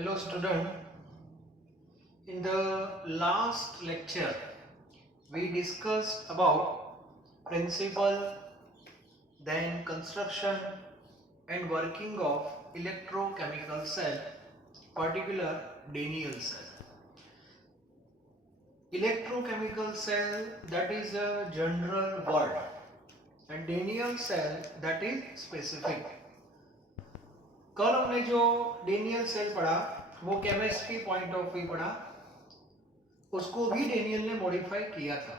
Hello student, in the last lecture we discussed about principle, then construction and working of electrochemical cell, particular Daniell cell. Electrochemical cell, that is a general word, and Daniell cell, that is specific. कल हमने जो Daniel cell पढ़ा वो chemistry point of view पढ़ा, उसको भी Daniel ने modify किया था।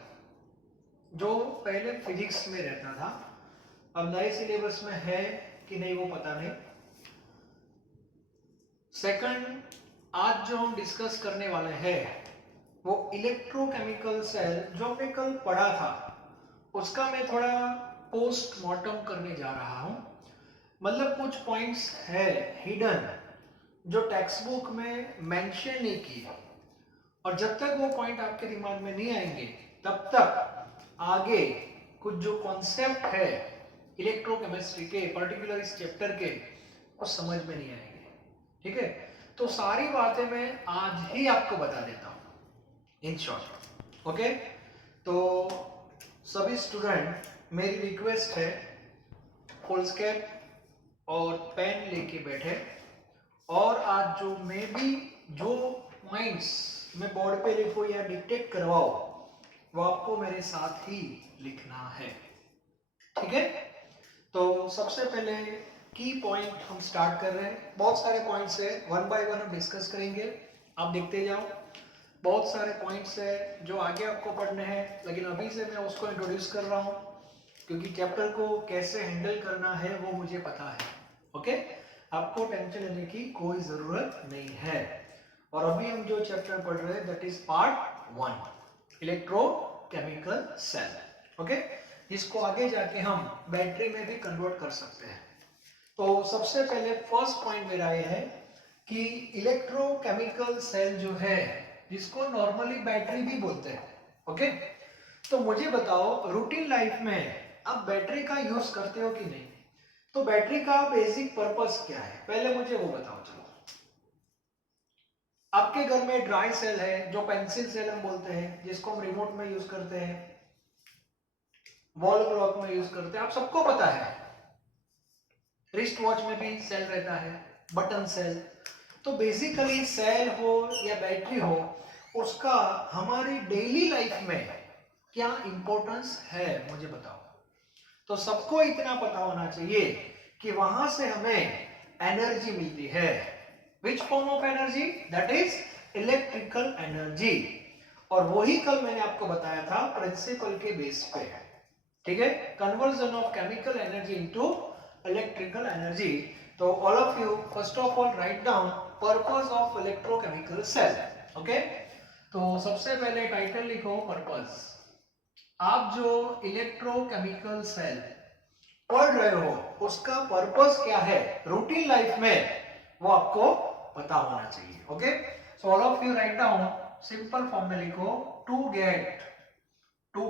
जो पहले फिजिक्स में रहता था, अब नए सिलेबस में है कि नहीं वो पता नहीं। सेकंड, आज जो हम डिस्कस करने वाले हैं वो इलेक्ट्रोकेमिकल सेल, जो हमने कल पढ़ा था उसका मैं थोड़ा पोस्टमार्टम करने जा रहा हूं। मतलब कुछ पॉइंट्स है हिडन जो टेक्स्ट बुक में मेंशन नहीं किए, और जब तक वो पॉइंट आपके दिमाग में नहीं आएंगे तब तक आगे कुछ जो कॉन्सेप्ट है इलेक्ट्रोकेमिस्ट्री के, पर्टिकुलर इस चैप्टर के, वो समझ में नहीं आएंगे। ठीक है, तो सारी बातें मैं आज ही आपको बता देता हूं इन शॉर्ट। ओके, तो सभी स्टूडेंट, मेरी रिक्वेस्ट है फुल और पेन लेके बैठे, और आज जो मैं भी जो पॉइंट्स मैं बोर्ड पे लिखूं या डिक्टेट करवाओ वो आपको मेरे साथ ही लिखना है। ठीक है, तो सबसे पहले की पॉइंट हम स्टार्ट कर रहे हैं। बहुत सारे पॉइंट्स है, वन बाय वन हम डिस्कस करेंगे, आप देखते जाओ। बहुत सारे पॉइंट्स है जो आगे आपको पढ़ने हैं, लेकिन अभी से मैं उसको इंट्रोड्यूस कर रहा हूं क्योंकि चैप्टर को कैसे हैंडल करना है वो मुझे पता है। ओके, आपको टेंशन लेने की कोई जरूरत नहीं है। और अभी हम जो चैप्टर पढ़ रहे हैं that is part 1, electrochemical cell. Okay, इसको आगे जाके हम बैटरी में भी कन्वर्ट कर सकते हैं। तो सबसे पहले फर्स्ट पॉइंट मेरा ये है कि इलेक्ट्रोकेमिकल सेल जो है, जिसको नॉर्मली बैटरी भी बोलते हैं, ओके, तो मुझे बताओ रूटीन लाइफ में आप बैटरी का यूज करते हो कि नहीं? तो बैटरी का बेसिक पर्पस क्या है, पहले मुझे वो बताओ। चलो, आपके घर में ड्राई सेल है जो पेंसिल सेल हम बोलते हैं, जिसको हम रिमोट में यूज करते हैं, वॉल क्लॉक में यूज करते हैं, आप सबको पता है। रिस्ट वॉच में भी सेल रहता है, बटन सेल। तो बेसिकली सेल हो या बैटरी हो, उसका हमारी डेली लाइफ में क्या इंपॉर्टेंस है मुझे बताओ। तो सबको इतना पता होना चाहिए कि वहां से हमें एनर्जी मिलती है। Which form of energy? That is electrical energy. और वही कल मैंने आपको बताया था प्रिंसिपल के बेस पे। ठीक है, conversion of chemical energy into electrical energy. तो all of you first of all write down purpose of electrochemical cell. Okay, तो सबसे पहले टाइटल लिखो पर्पस। आप जो इलेक्ट्रोकेमिकल सेल पढ़ रहे हो उसका पर्पस क्या है रूटीन लाइफ में, वो आपको पता होना चाहिए। Okay, so all of you write down, simple form में लिखो, to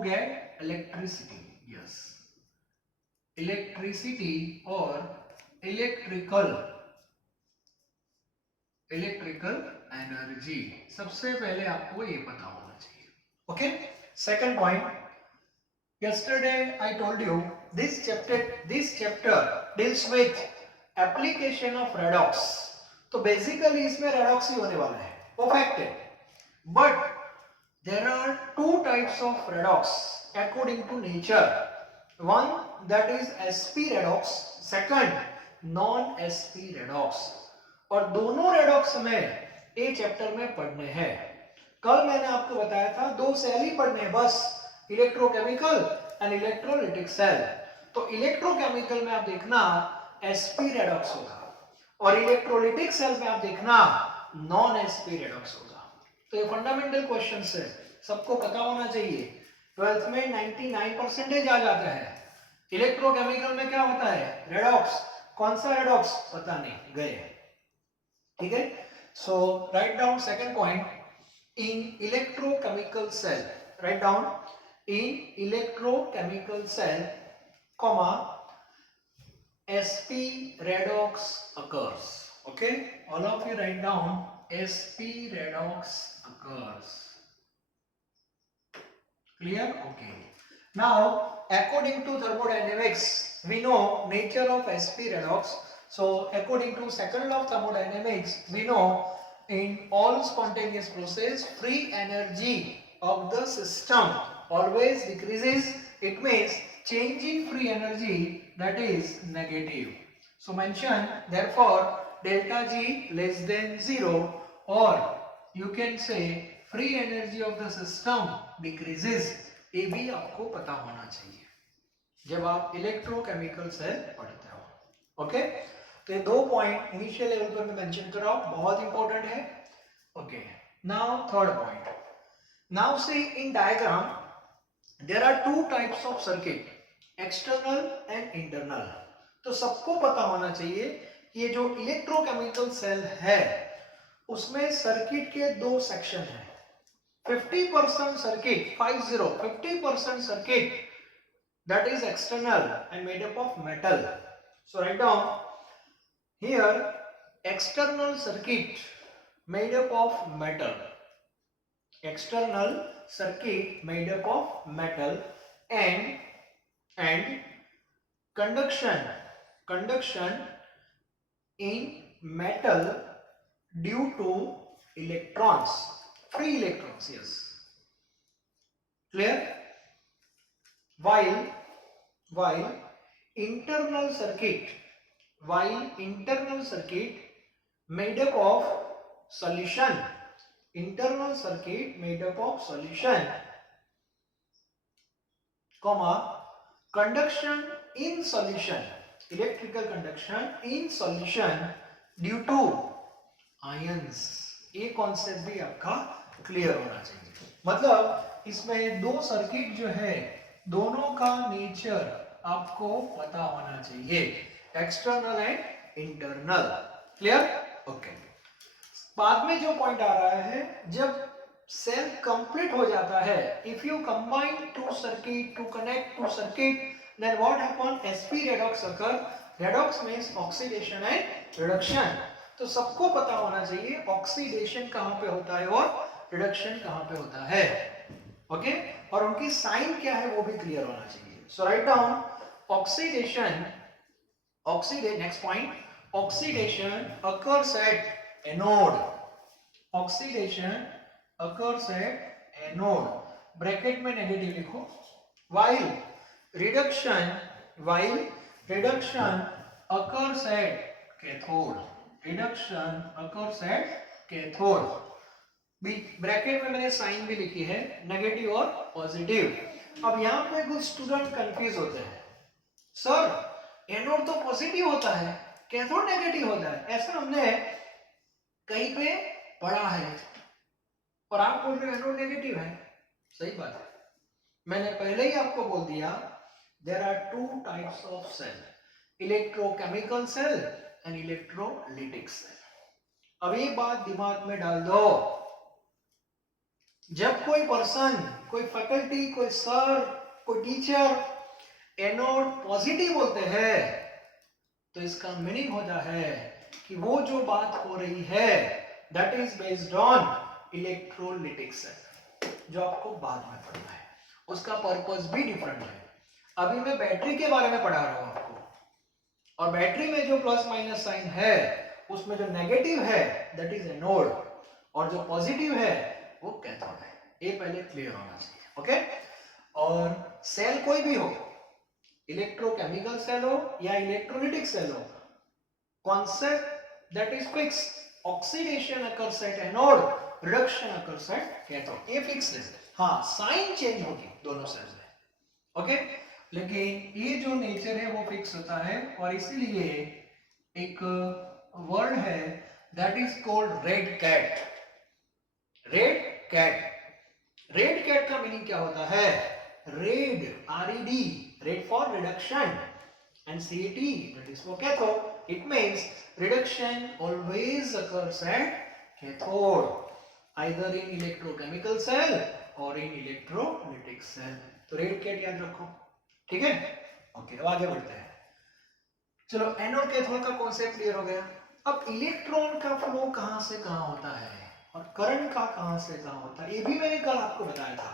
get electricity. Yes, electricity और इलेक्ट्रिकल एनर्जी, सबसे पहले आपको ये पता होना चाहिए। Okay, second point, yesterday I told you this chapter deals with application of redox. तो बेसिकली इसमें redox ही होने वाला है, वो फैक्ट है। But there are two types of redox according to nature. One that is sp redox, second non sp redox. और दोनों redox में ये चैप्टर में पढ़ने हैं। कल मैंने आपको बताया था दो सेल ही पढ़ने हैं बस, इलेक्ट्रोकेमिकल एंड इलेक्ट्रोलिटिक सेल। तो इलेक्ट्रोकेमिकल में आप देखना sp रेडॉक्स होगा, और इलेक्ट्रोलिटिक सेल में आप देखना नॉन sp रेडॉक्स होगा। तो ये फंडामेंटल क्वेश्चंस है, सबको पता होना चाहिए। 12th में 99% आ जाता है। इलेक्ट्रोकेमिकल में क्या होता है? रेडॉक्स। कौन सा रेडॉक्स पता नहीं, गए। ठीक है, so write down second point, in electrochemical cell, write down in electrochemical cell, comma sp redox occurs. Okay, all of you write down sp redox occurs. Clear? Okay. Now, according to thermodynamics, we know nature of sp redox. So according to second law of thermodynamics, we know in all spontaneous process free energy of the system always decreases. It means change in free energy, that is negative. So mention therefore delta G less than 0, or you can say free energy of the system decreases. ये भी आपको पता होना चाहिए जब आप electrochemical cell पढ़ते हो. ओके, तो ये 2 पॉइंट इनिशियल लेवल पर मैं मेंशन कर रहा हूं, बहुत इंपॉर्टेंट है. Okay, now third point. Now see in diagram there are 2 types of circuit, external and internal. तो सबको पता होना चाहिए कि ये जो इलेक्ट्रोकेमिकल सेल है उसमें सर्किट के 2 सेक्शन हैं. 50% circuit, 50% circuit that is external and made up of metal. So write down here external circuit made up of metal. External circuit made up of metal and conduction in metal due to electrons, free electrons. Yes, clear? While internal circuit made up of solution, internal circuit made up of solution, comma conduction in solution, electrical conduction in solution due to ions. ये concept भी आपका clear होना चाहिए. मतलब इसमें 2 circuit जो है दोनों का नेचर आपको पता होना चाहिए, external and internal. Clear? Okay. बाद में जो पॉइंट आ रहा है, जब सेल कंप्लीट हो जाता है, if you combine 2 circuit to connect 2 circuit, then what happen? sp redox occur. redox means oxidation and reduction. तो सबको पता होना चाहिए ऑक्सीडेशन कहां पे होता है और रिडक्शन कहां पे होता है. ओके, और उनकी साइन क्या है वो भी क्लियर होना चाहिए. So write down oxidation. Next point, oxidation occurs at anode. Oxidation occurs at anode. Bracket में नेगेटिव लिखो. while reduction occurs at cathode. Reduction occurs at cathode. Bracket में मैंने साइन भी लिखी है, नेगेटिव और पॉजिटिव. अब यहाँ पे कुछ स्टूडेंट कंफ्यूज होते हैं, सर एनोड तो पॉजिटिव होता है, कैथोड नेगेटिव होता है, ऐसा हमने कहीं पे पढ़ा है, और आप बोल रहे हो एनोड नेगेटिव है. सही बात है, मैंने पहले ही आपको बोल दिया there are 2 types of cell, electrochemical cell and electrolytic cell. अब ये बात दिमाग में डाल दो, जब कोई पर्सन, कोई फैकल्टी, कोई सर, कोई टीचर एनोड पॉजिटिव बोलते हैं, तो इसका मीनिंग होता है कि वो जो बात हो रही है that is based on electrolytic cell, जो आपको बाद में पढ़ना है. उसका पर्पस भी डिफरेंट है. अभी मैं बैटरी के बारे में पढ़ा रहा हूं आपको, और बैटरी में जो प्लस माइनस साइन है उसमें जो नेगेटिव है दैट इज एनोड, और जो पॉजिटिव है वो कैथोड है. ये पहले क्लियर होना चाहिए. ओके, और सेल कोई भी हो, इलेक्ट्रोकेमिकल सेल हो या इलेक्ट्रोलिटिक सेल हो, concept that is fix. Oxidation occurs at anode, reduction occurs at cathode. ये फिक्स है. हाँ, साइन चेंज होगी दोनों सेल्स में. ओके, लेकिन ये जो नेचर है वो फिक्स होता है, और इसीलिए एक वर्ड है that is called red cat. Red cat. Red cat का मीनिंग क्या होता है? Red, RED, red for reduction, and CAT, that is for cathode. It means reduction always occurs at cathode, either in electrochemical cell or in electrolytic cell. तो red cat याद रखो. ठीक है? Okay, अब आगे बढ़ते हैं. चलो, एनोड कैथोड का कॉन्सेप्ट क्लियर हो गया. अब इलेक्ट्रॉन का फ्लो कहां से कहां होता है और करंट का कहां से कहां होता है, ये भी मैंने कल आपको बताया था,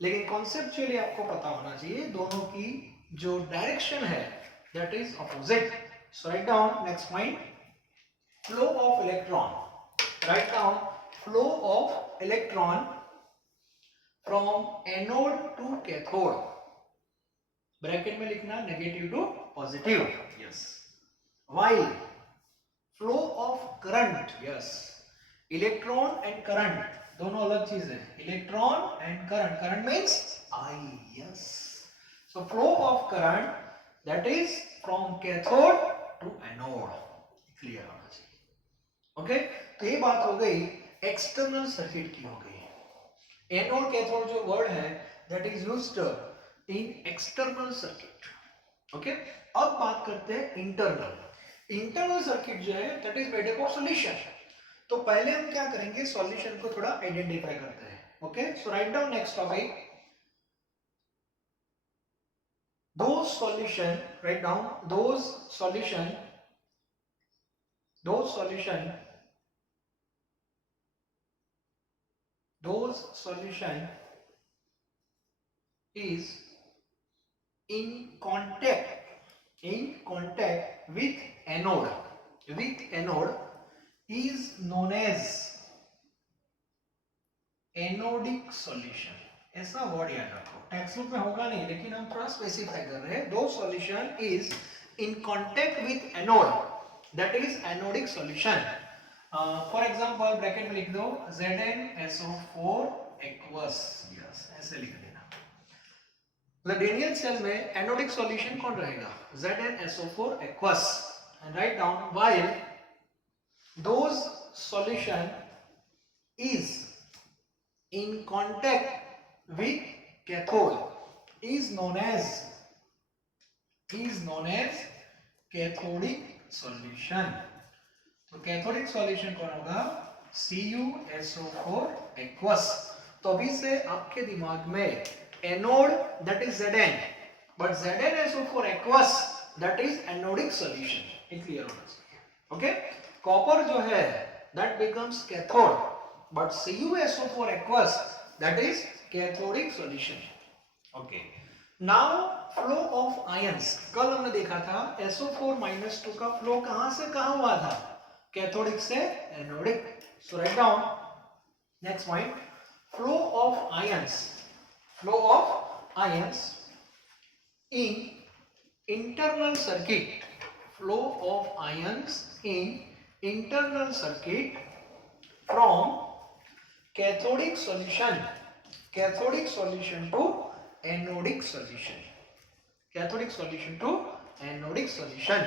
लेकिन कॉन्सेप्चुअली आपको पता होना चाहिए दोनों की जो डायरेक्शन है that is opposite. So write down next point, flow of electron. Write down flow of electron from anode to cathode. Bracket में लिखना negative to positive. Yes. While flow of current. Yes. Electron and current दोनों अलग चीज है. Electron and current, current means I. Yes. So flow of current that is from cathode to anode. Clear होना चाहिए. Okay, तो ये बात हो गई एक्सटर्नल सर्किट की हो गई. एनोड कैथोड जो वर्ड है that is used in external circuit. Okay, अब बात करते हैं इंटरनल. इंटरनल सर्किट जो है that is made up of solution. तो पहले हम क्या करेंगे, सॉल्यूशन को थोड़ा आइडेंटिफाई करते हैं. Okay, so write down next topic, those solution, write down those solution is in contact with anode is known as anodic solution. ऐसा वर्ड याद रखो, टेक्स्ट बुक में होगा नहीं लेकिन हम थोड़ा स्पेसिफाई कर रहे हैं. दो solution is in contact with anode that is anodic solution. For example bracket में लिख दो ZnSO4 aqueous. यस, ऐसे लिख देना. डेनियल सेल में एनोडिक सॉल्यूशन कौन रहेगा, ZnSO4 aqueous. And write down while those solution is in contact with cathode is known as cathodic solution. तो कैथोडिक सॉल्यूशन कौन होगा, CuSO4 aqueous. तो अभी से आपके दिमाग में anode that is Zn but ZnSO4 aqueous that is anodic solution. ये क्लियर होना चाहिए. ओके, कॉपर जो है that becomes cathode but CuSO4 aqueous that is cathodic solution. Okay, now flow of ions. कल हमने देखा था SO4-2 का फ्लो कहां से कहां हुआ था, कैथोडिक से anodic. So write down next point, flow of ions in internal circuit. Flow of ions in internal circuit from cathodic solution to anodic solution. Cathodic solution to anodic solution.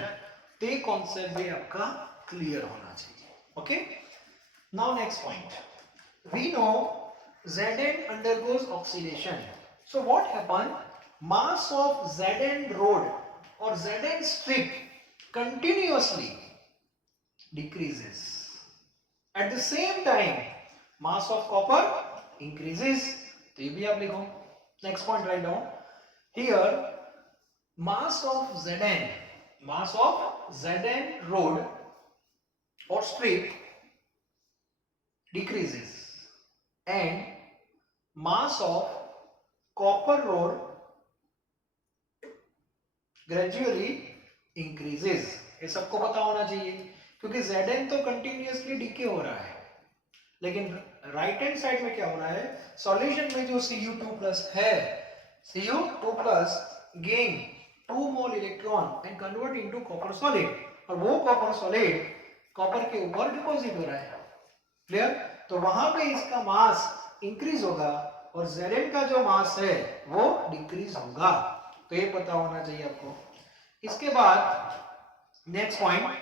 ते concept भी आपका clear होना चाहिए. Okay, now next point, we know Zn undergoes oxidation. So what happen, mass of Zn rod or Zn strip continuously decreases. At the same time mass of copper increases. तो ये भी आप लिखो. Next point write down here, mass of Zn rod or strip decreases and mass of copper rod gradually increases. ये सबको पता होना चाहिए क्योंकि Zn तो कंटिन्यूअसली डिके हो रहा है, लेकिन राइट हैंड साइड में क्या हो रहा है, सॉल्यूशन में जो Cu2+ है, Cu2+ gain 2 mole electron and convert into copper solid, और वो कॉपर सॉलिड कॉपर के ऊपर डिपॉजिट हो रहा है. क्लियर? तो वहां पे इसका मास इंक्रीज होगा और Zn का जो मास है वो डिक्रीज होगा. तो ये पता होना चाहिए आपको. इसके बाद नेक्स्ट पॉइंट,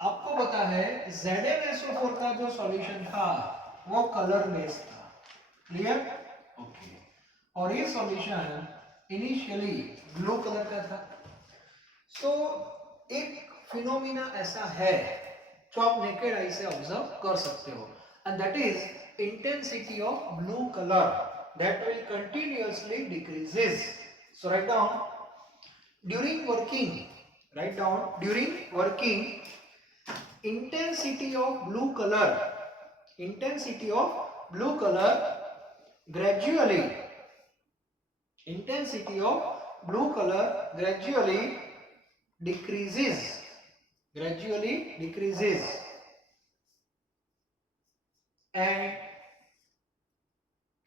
आपको पता है ZnSO4 का जो सॉल्यूशन था वो कलरलेस था. क्लियर? ओके, और ये सॉल्यूशन इनिशियली ब्लू कलर का था. सो एक फिनोमिना ऐसा है जो आप नेकेड आई से ऑब्जर्व कर सकते हो, and that is intensity of blue colour that will continuously decreases. So write down, during working Write down. During working, intensity of blue color gradually decreases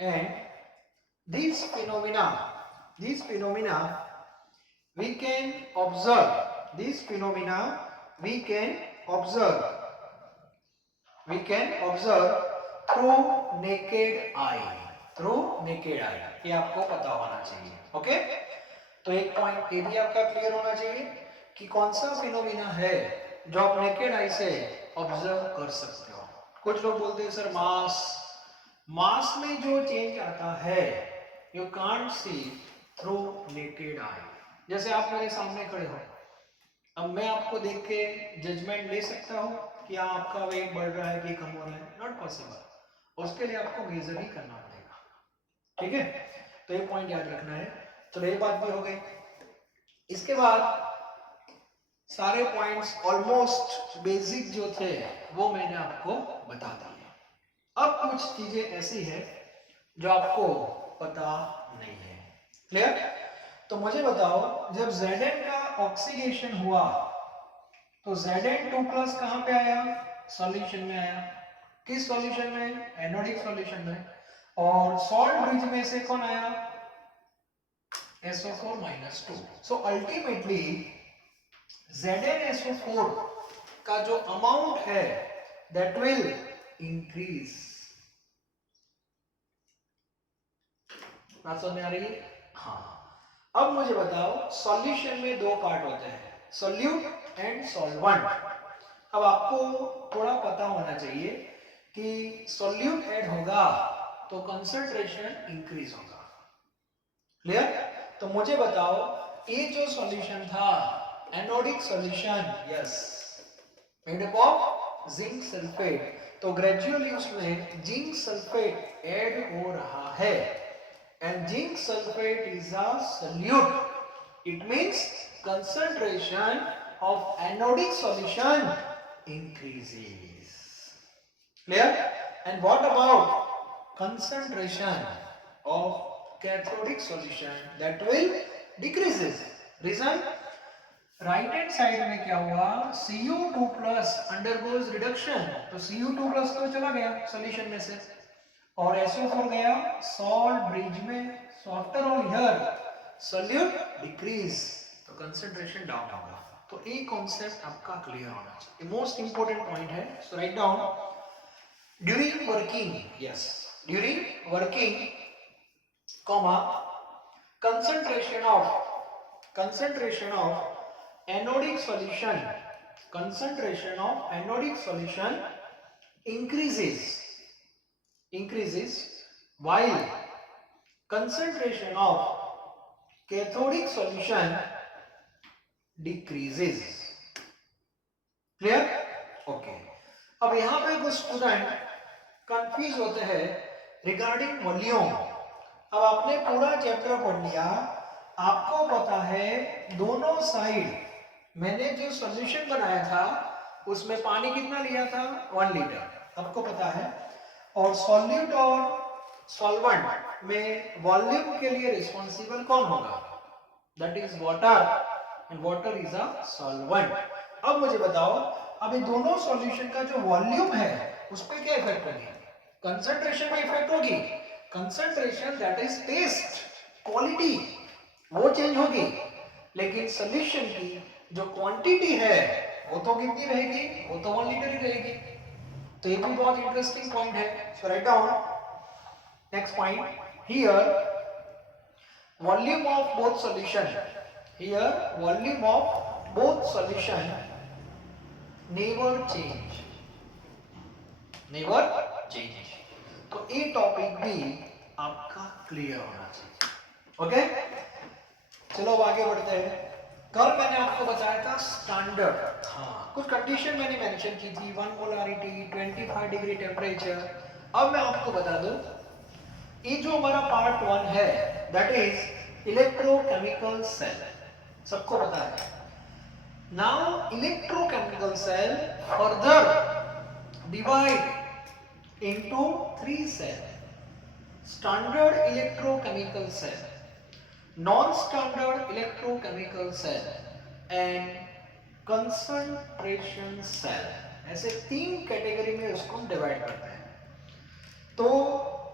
and these phenomena we can observe through naked eye ये आपको पता होना चाहिए. Okay, तो एक point ये भी आपका क्लियर होना चाहिए कि कौन सा फिनोमिना है जो आप नेकेड आई से ऑब्जर्व कर सकते हो. कुछ लोग बोलते हैं सर मास में जो चेंज आता है you can't see through naked eye. जैसे आप मेरे सामने खड़े हो, अब मैं आपको देख के जजमेंट ले सकता हूँ कि आपका वेट बढ़ रहा है कि कम हो रहा है? Not possible. उसके लिए आपको मेजर ही करना पड़ेगा. ठीक है, तो ये पॉइंट याद रखना है. तो ये बात भी हो गई. इसके बाद सारे पॉइंट्स ऑलमोस्ट बेसिक जो थे वो मैंने आपको बता दिए. अब कुछ चीजें ऐसी है जो आपको पता नहीं है. क्लियर? तो मुझे बताओ, जब Zn का ऑक्सीडेशन हुआ तो Zn2+ कहां पे आया? सॉल्यूशन में आया. किस सॉल्यूशन में? एनोडिक सॉल्यूशन में. और सॉल्ट ब्रिज में से कौन आया? SO4-2. सो अल्टीमेटली ZnSO4 का जो अमाउंट है दैट विल इंक्रीज. बात समझ में आ रही है? हाँ. अब मुझे बताओ, सॉल्यूशन में दो पार्ट होते हैं, सोल्यूट एंड सॉल्वेंट. अब आपको थोड़ा पता होना चाहिए कि सोल्यूट ऐड होगा तो कंसंट्रेशन इंक्रीज होगा. क्लियर? तो मुझे बताओ, ये जो सॉल्यूशन था anodic solution, yes, made up of zinc sulphate, तो ग्रेजुअली उसमें जिंक सल्फेट ऐड हो रहा है. And zinc sulfate is a solute. It means concentration of anodic solution increases. Clear? And what about concentration of cathodic solution? That will decreases. Reason? Right hand side में क्या हुआ? Cu2+ undergoes reduction. तो Cu2+ तो चला गया solution में से और SO4 गया सॉल्ट ब्रिज में. So after all here solute decrease, तो कंसंट्रेशन डाउन होगा. तो ये कॉन्सेप्ट आपका क्लियर होना चाहिए. मोस्ट इंपोर्टेंट पॉइंट है. So write down. During working, yes, during working comma concentration of anodic solution increases while concentration of cathodic solution decreases. Clear? Okay. अब यहाँ पे कुछ स्टूडेंट कंफ्यूज होते हैं रिगार्डिंग वॉल्यूम. अब आपने पूरा चैप्टर पढ़ लिया, आपको पता है दोनों साइड मैंने जो सॉल्यूशन बनाया था उसमें पानी कितना लिया था? 1 लीटर, आपको पता है. और सॉल्यूट और सॉल्वेंट में वॉल्यूम के लिए रिस्पॉन्सिबल कौन होगा? That is water, and water is a solvent. अब मुझे बताओ, अभी दोनों सॉल्यूशन का जो वॉल्यूम है उस पर क्या इफेक्ट होगी? कंसंट्रेशन में इफेक्ट होगी. Concentration that is taste, quality, वो चेंज होगी. लेकिन सॉल्यूशन की जो क्वांटिटी है वो तो कितनी रहेगी? वो तो 1 लीटर ही रहेगी. तो ये भी बहुत इंटरेस्टिंग पॉइंट है. So write down. Next point, here volume of both solution never change. तो ये टॉपिक भी आपका क्लियर होना चाहिए. ओके, चलो अब आगे बढ़ते हैं. कल मैंने आपको बताया था स्टैंडर्ड. हाँ, कुछ कंडीशन मैंने मेंशन की थी, 1 मोलारिटी, 25 डिग्री टेम्परेचर. अब मैं आपको बता दूं, ये जो हमारा पार्ट 1 है दैट इज इलेक्ट्रोकेमिकल सेल. सबको पता है Now electrochemical cell further divide into three cells: standard electrochemical cell, non-standard electrochemical cell and concentration cell. ऐसे तीन कैटेगरी में उसको डिवाइड करते हैं। तो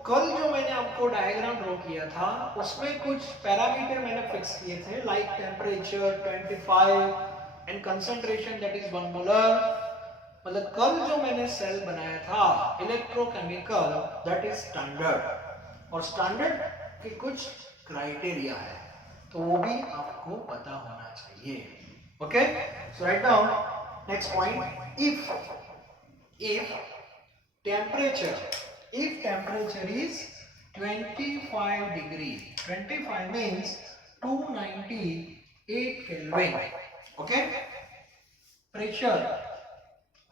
कल जो मैंने आपको डायग्राम ड्रॉ किया था उसमें कुछ पैरामीटर मैंने फिक्स किए थे, like temperature 25 and concentration that is 1 molar. मतलब कल जो मैंने सेल बनाया था इलेक्ट्रोकेमिकल दैट इज स्टैंडर्ड, और स्टैंडर्ड के कुछ क्राइटेरिया है तो वो भी आपको पता होना चाहिए। Okay, so write down next point, if temperature is 25 degree, 25 means 298 Kelvin, okay, pressure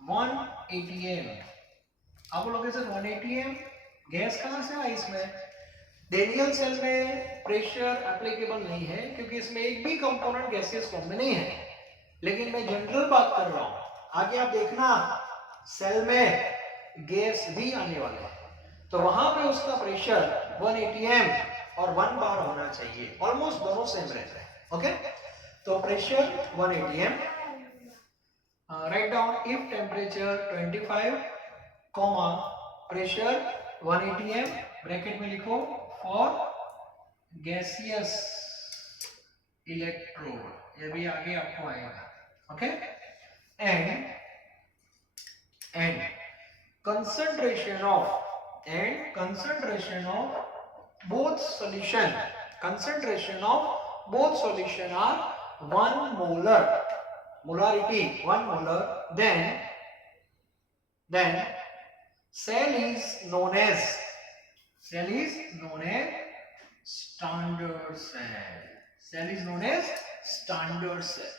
1 atm। आप बोलोगे सर 1 atm गैस कहां से आई इसमें? डेनियल सेल में प्रेशर एप्लीकेबल नहीं है क्योंकि इसमें एक भी कंपोनेंट गैसियस फॉर्म में नहीं है, लेकिन मैं जनरल बात कर रहा हूं। आगे आप देखना सेल में गैस भी आने वाले हैं तो वहां पे उसका प्रेशर 1 atm और 1 बार होना चाहिए, ऑलमोस्ट दोनों सेम रहते हैं। ओके, तो pressure 1 atm, write down if temperature 25 comma pressure 1 atm, bracket में लिखो फॉर गैसियस इलेक्ट्रोड, ये भी आगे आपको आएगा। Okay, and concentration of both solution are 1 molar, molarity 1 molar, then cell is known as standard cell।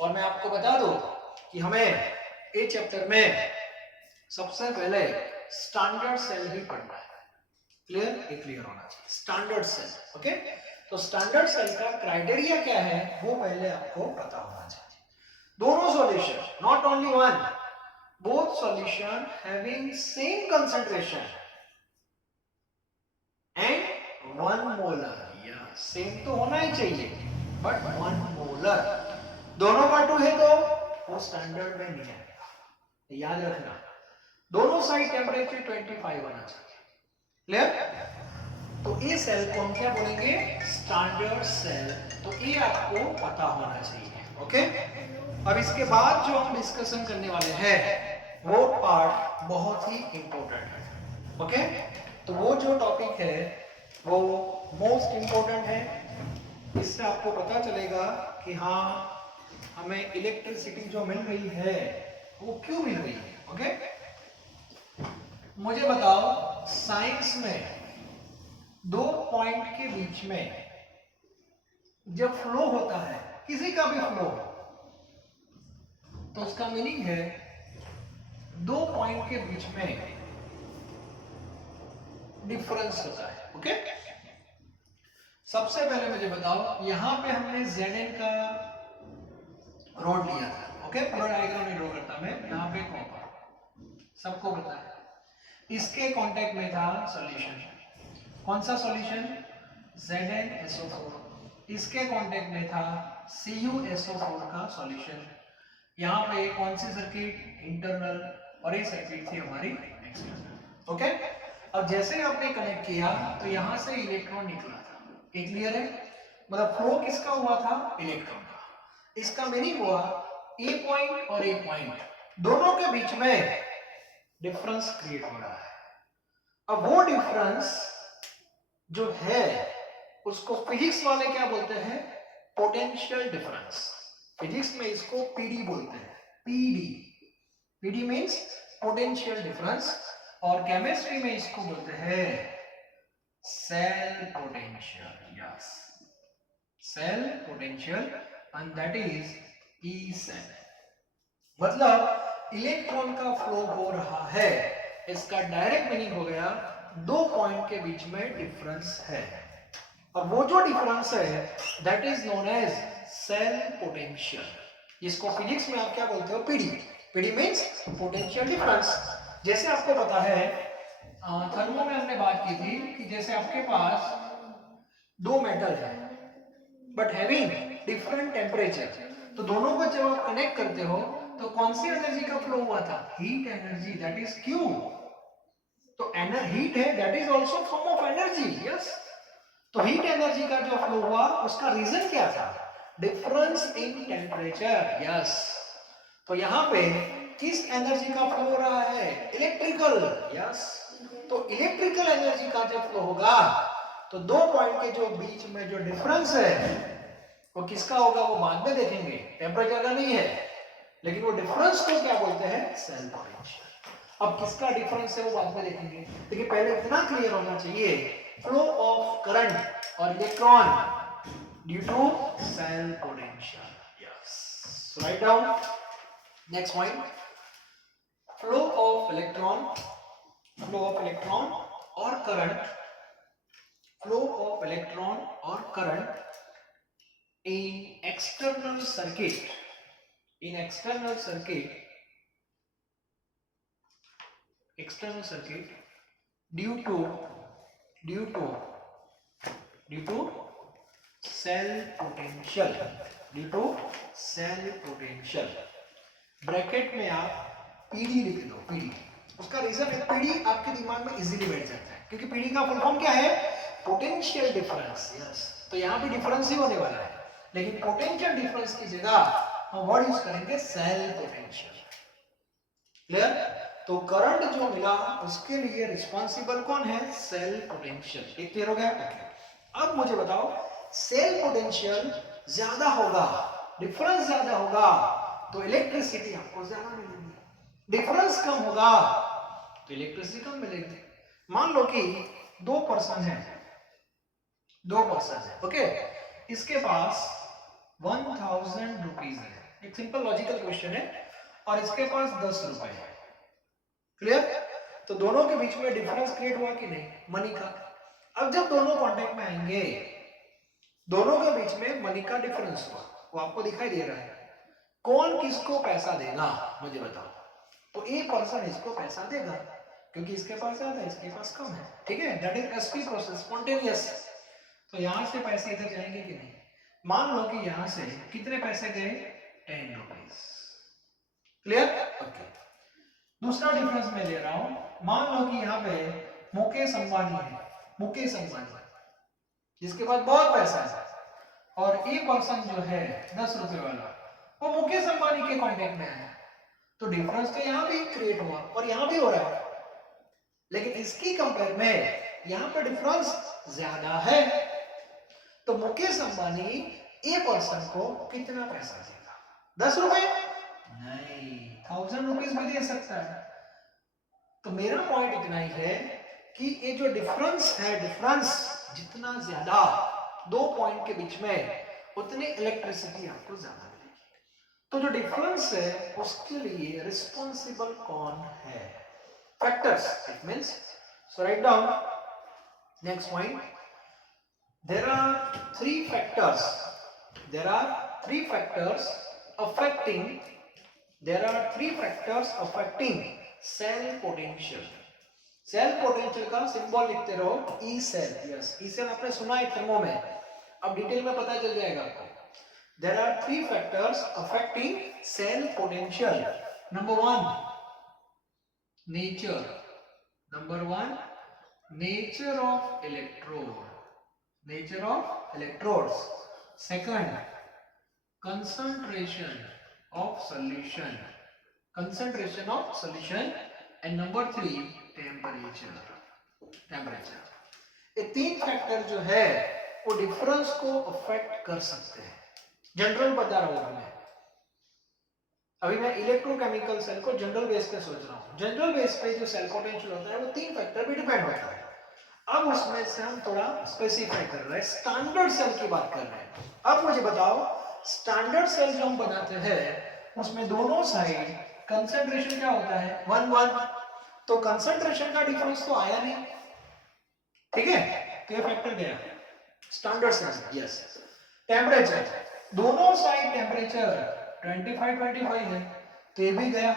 और मैं आपको बता दूं कि हमें ए चैप्टर में सबसे पहले स्टैंडर्ड सेल ही पढ़ना है। क्लियर होना चाहिए स्टैंडर्ड सेल। ओके, तो स्टैंडर्ड सेल का क्राइटेरिया क्या है वो पहले आपको पता होना चाहिए। दोनों solution, not only one, both solution having same concentration and 1 molar, या सेम तो होना ही चाहिए बट 1 मोलर, दोनों का 2 है तो वो स्टैंडर्ड में नहीं आएगा, याद रखना। दोनों साइड टेम्परेचर 25 होना चाहिए। क्लियर? तो ये सेल को हम क्या बोलेंगे? Standard cell. तो ये आपको पता होना चाहिए। ओके, अब इसके बाद जो हम डिस्कशन करने वाले हैं वो पार्ट बहुत ही इंपॉर्टेंट है। ओके, तो वो जो टॉपिक है वो मोस्ट इंपॉर्टेंट है। इससे आपको पता चलेगा कि हाँ हमें इलेक्ट्रिसिटी जो मिल रही है वो क्यों मिल रही है। ओके, मुझे बताओ साइंस में 2 पॉइंट के बीच में जब फ्लो होता है, किसी का भी फ्लो, तो उसका मीनिंग है 2 पॉइंट के बीच में डिफरेंस होता है। ओके, सबसे पहले मुझे बताओ यहां पे हमने Zn का रॉड लिया था। ओके, पूरा डायग्राम नहीं ड्रॉ करता मैं, यहां पे कॉपर, सबको पता है। इसके कांटेक्ट में था सॉल्यूशन, कौन सा सॉल्यूशन? ZnSO4। इसके कांटेक्ट में था CuSO4 का सॉल्यूशन। यहाँ पे कौन सी सर्किट? इंटरनल, और ये सर्किट थी हमारी एक्सटर्नल। ओके, अब जैसे आपने कनेक्ट किया तो यहाँ से इलेक्ट्रॉन निकला था। क्लियर है? मतलब फ्लो किसका हुआ था? इलेक्ट्रॉन का। इसका मीनिंग हुआ ए पॉइंट और ए पॉइंट दोनों के बीच में डिफरेंस क्रिएट हो रहा है। अब वो डिफरेंस जो है उसको फिजिक्स वाले क्या बोलते हैं? Potential difference. फिजिक्स में इसको पीडी बोलते हैं, पीडी मींस पोटेंशियल डिफरेंस, और केमिस्ट्री में इसको बोलते हैं cell potential. Yes, cell potential, and that is E cell. मतलब इलेक्ट्रॉन का फ्लो हो रहा है, इसका डायरेक्ट मीनिंग हो गया 2 पॉइंट के बीच में डिफरेंस है, और वो जो डिफरेंस है that is known as cell potential. इसको फिजिक्स में आप क्या बोलते हो, PD. PD means potential difference. जैसे आपको पता है थर्मो में हमने बात की थी कि जैसे आपके पास दो मेटल है बट हैविंग डिफरेंट टेम्परेचर, तो दोनों को जब आप कनेक्ट करते हो तो कौन सी एनर्जी का फ्लो हुआ था, heat energy, that is Q. तो हीट है, that is also form of energy, yes. तो हीट एनर्जी का जो फ्लो हुआ उसका रीजन क्या था, डिफरेंस इन टेम्परेचर, यस। तो यहाँ पे किस एनर्जी का फ्लो हो रहा है, इलेक्ट्रिकल, यस। तो इलेक्ट्रिकल एनर्जी का जब फ्लो होगा तो दो पॉइंट के जो बीच में जो डिफरेंस है वो किसका होगा, वो बाद में देखेंगे, टेम्परेचर का नहीं है, लेकिन वो डिफरेंस को क्या बोलते हैं, सेल पोटेंशियल। अब किसका डिफरेंस है वो बाद में देखेंगे, लेकिन पहले इतना क्लियर होना चाहिए, फ्लो ऑफ करंट और electron due to cell potential, yes. So write down next point, flow of electron और current, flow of electron or current in external circuit due to cell potential, bracket में आप PD लिख दो, PD. उसका reason है, PD आपके दिमाग में इजीली बैठ जाता है क्योंकि पीडी का फुल फॉर्म क्या है, पोटेंशियल डिफरेंस, यस। तो यहाँ भी डिफरेंस ही होने वाला है, लेकिन पोटेंशियल डिफरेंस की जगह हम वर्ड यूज करेंगे सेल पोटेंशियल, क्लियर। तो करंट जो मिला उसके लिए रिस्पांसिबल कौन है, सेल पोटेंशियल। एक क्लियर हो गया। अब मुझे बताओ, सेल पोटेंशियल ज्यादा होगा, डिफरेंस ज्यादा होगा तो इलेक्ट्रिसिटी आपको ज्यादा मिलेगी, डिफरेंस कम होगा तो इलेक्ट्रिसिटी कम मिलेगी। मान लो कि दो पर्सन है, ओके, इसके पास 1000 रुपीज है, एक सिंपल लॉजिकल क्वेश्चन है, और इसके पास 10 रुपए है, क्लियर। तो दोनों के बीच में डिफरेंस क्रिएट हुआ कि नहीं, मनी का। अब जब दोनों कांटेक्ट में आएंगे, दोनों के बीच में मनी का डिफरेंस हुआ, वो आपको दिखाई दे रहा है। कौन किसको पैसा देगा मुझे बताओ, तो ए पर्सन इसको पैसा देगा क्योंकि इसके पास ज्यादा है, इसके पास कम है, ठीक है, that is SP process, spontaneous. तो यहां से पैसे इधर जाएंगे कि नहीं, मान लो कि यहां से कितने पैसे गए, 10 रुपीज, क्लियर, ओके। दूसरा डिफरेंस मैं ले रहा हूं, मान लो कि यहाँ पे मुकेश अंबानी है, जिसके पास बहुत पैसा है, और ए पर्सन जो है 10 रुपए वाला, वो मुकेश अंबानी के कांटेक्ट में है, तो डिफरेंस तो यहाँ भी क्रिएट हुआ और यहाँ भी हो रहा है, लेकिन इसकी कंपेयर में यहाँ पे डिफरेंस ज्यादा है। तो मुकेश अंबानी ए पर्सन को कितना पैसा देगा, 10 रुपए नहीं, 1000 रुपीज भी दे सकता है। तो मेरा पॉइंट इतना ही है कि ये जो डिफरेंस है, डिफरेंस जितना ज्यादा दो पॉइंट के बीच में, उतनी इलेक्ट्रिसिटी आपको ज्यादा मिलेगी। तो जो डिफरेंस है उसके लिए रिस्पॉन्सिबल कौन है, factors, it means, so write down next point, there are three factors affecting cell potential। Cell potential का सिंबल लिखते रहो, E cell, yes, E cell आपने सुना है थर्मो में, अब डिटेल में पता चल जाएगा आपको। There are three factors affecting cell potential। Number one, nature of electrodes। Second, concentration of solution, and number three, temperature। ये तीन फैक्टर जो है वो डिफरेंस को अफेक्ट कर सकते हैं। जनरल बता रहा हूं मैं, अभी मैं इलेक्ट्रोकेमिकल सेल को जनरल बेस पे सोच रहा हूं। जनरल बेस पे जो सेल पोटेंशियल होता है वो तीन फैक्टर पे डिपेंड होता है। अब उसमें से हम थोड़ा स्पेसिफाई कर रहे हैं, स्टैंडर्ड सेल की बात कर रहे हैं। अब मुझे बताओ, स्टैंडर्ड सेल जो हम बनाते हैं उसमें दोनों साइड कंसंट्रेशन क्या होता है, 1:1। तो कंसंट्रेशन का डिफरेंस तो आया नहीं, ठीक है, तो ये फैक्टर गया स्टैंडर्ड सेल, यस। टेम्परेचर, दोनों साइड टेम्परेचर 25 है, तो ये भी गया।